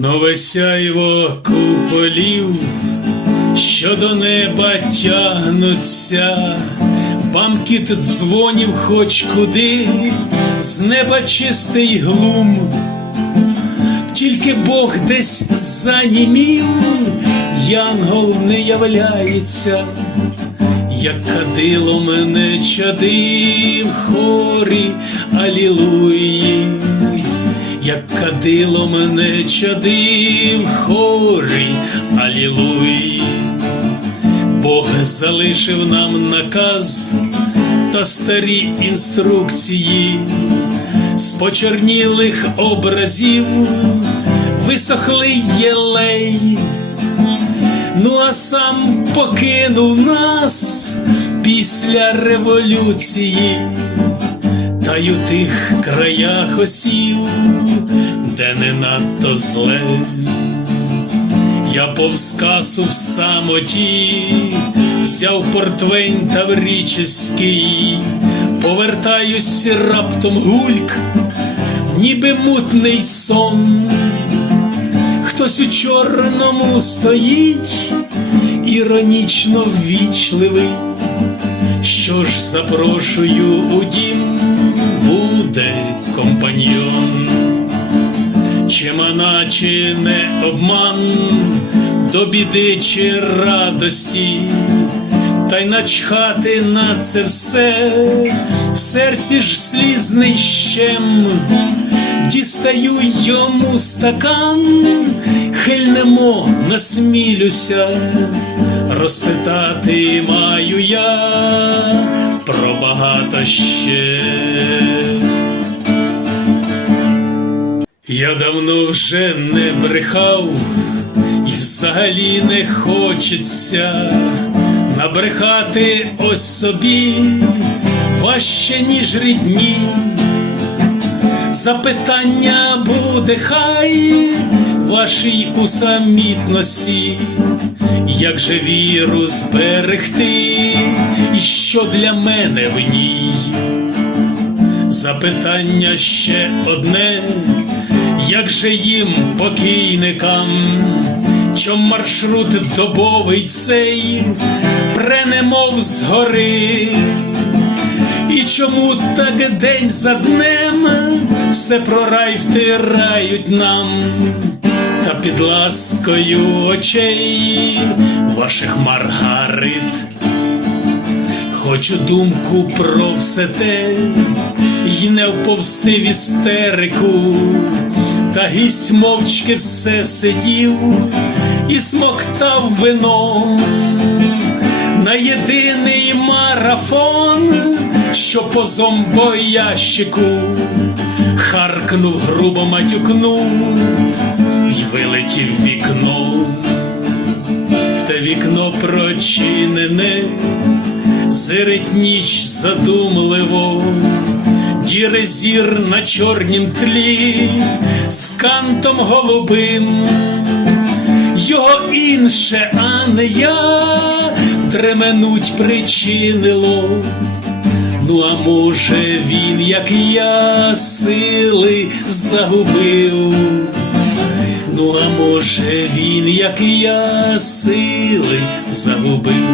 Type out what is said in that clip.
Нове сяйво куполів, що до неба тягнуться, вам кіт дзвонів хоч куди, з неба чистий глум, тільки Бог десь занімів, янгол не являється, як кадило мене чадив хорі, алілуї як кадило мене чадив хорі, алілуй. Бог залишив нам наказ та старі інструкції, з почернілих образів висохлий єлей, ну а сам покинув нас після революції та й у тих краях осів, де не надто зле, я повз касу в самоті, взяв портвень таврічеський, повертаюсь раптом гульк, ніби мутний сон, хтось у чорному стоїть, іронічно ввічливий. Що ж запрошую у дім, мана, чи не обман, до біди чи радості, та й начхати на це все, в серці ж слізний щем, дістаю йому стакан, хильнемо насмілюся, розпитати маю я про багато ще. Я давно вже не брехав, і взагалі не хочеться набрехати ось собі важче, ніж рідні. Запитання буде хай вашій усамітності, як же віру зберегти, і що для мене в ній? Запитання ще одне, як же їм покійникам, чом маршрут добовий цей пренемов згори? І чому так день за днем все про рай втирають нам, та під ласкою очей ваших маргарит, хочу думку про все те, й не вповсти в істерику, та гість мовчки все сидів і смоктав вино. На єдиний марафон, що по зомбоящику харкнув, грубо матюкнув й вилетів вікно, в те вікно прочинене, зирить ніч задумливо, діре зір на чорнім тлі, з кантом голубим його інше, а не я, дременуть причинило. Ну, а може, він, як я, сили загубив. Ну, а може, він, як я, сили загубив.